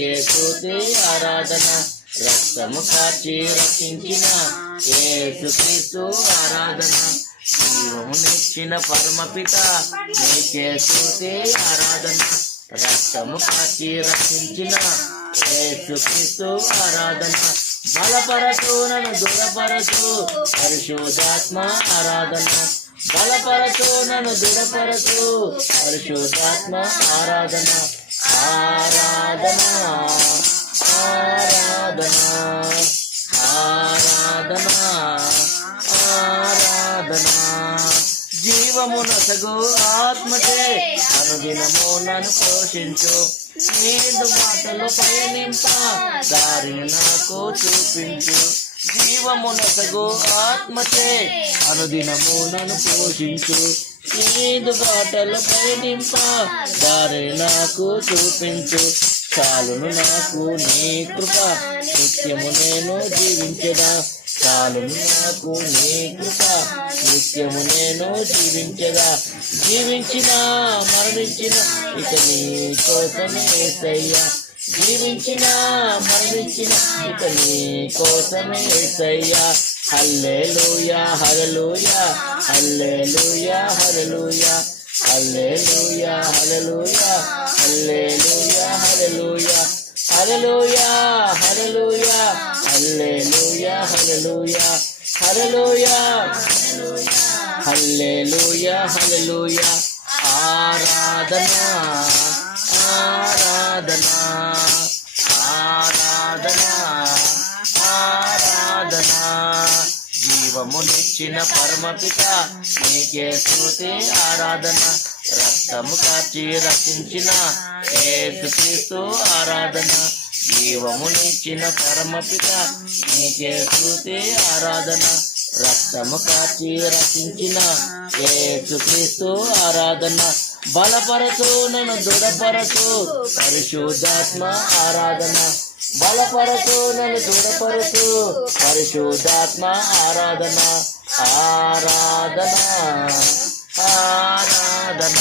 నీకే స్తుతి ఆరాధన. రక్తము కార్చి రక్షించిన యేసుక్రీస్తు ఆరాధన. జీవమునిచ్చిన పరమపిత నీకే స్తుతి ఆరాధన. రక్తము కార్చి రక్షించిన యేసుక్రీస్తు ఆరాధన. బలపరచు నన్ను దృఢపరచు పరిశుద్ధాత్మ ఆరాధన. బలపరచు నన్ను దృఢపరచు పరిశుద్ధాత్మ ఆరాధన. ఆరాధన ఆరాధన ఆరాధన ఆరాధన. జీవమునసగు ఆత్మచే అనుదినము నన్ను పోషించు. నీదు మాటలు పయనింప దారిని నాకు చూపించు. జీవమునసగు ఆత్మచే అనుదినము నన్ను పోషించు. నీదు బాటలు పయనింప దారిని నాకు చూపించు. చాలును నాకు నీ కృప నిత్యము నేను జీవించదా. చాలును నాకు నీ కృప నిత్యము నేను జీవించదా. జీవించిన మరణించిన ఇక నీ కోసమే యేసయ్యా. జీవించిన మరణించిన ఇక నీ కోసమే యేసయ్యా. హల్లెలూయా హల్లెలూయా హల్లెలూయా హల్లెలూయా హల్లెలూయా హల్లెలూయా హల్లెలూయా హల్లెలూయా హల్లెలూయా హల్లెలూయా హల్లెలూయా హల్లెలూయా హల్లెలూయా హల్లెలూయా హల్లెలూయా. ఆరాధన ఆరాధన ఆరాధన ఆరాధన. జీవమునిచ్చిన పరమపిత నీకే స్తుతి ఆరాధన. రక్తము కార్చి రక్షించిన యేసుక్రీస్తు ఆరాధన. జీవమునిచ్చిన పరమపిత నీకే స్తుతి ఆరాధన. రక్తము కార్చి రక్షించిన యేసుక్రీస్తు ఆరాధన. బలపరచు నన్ను దృఢపరచు పరిశుద్ధాత్మ ఆరాధన. బలపరచు నన్ను దృఢపరచు పరిశుద్ధాత్మ ఆరాధన. ఆరాధన ఆరాధన.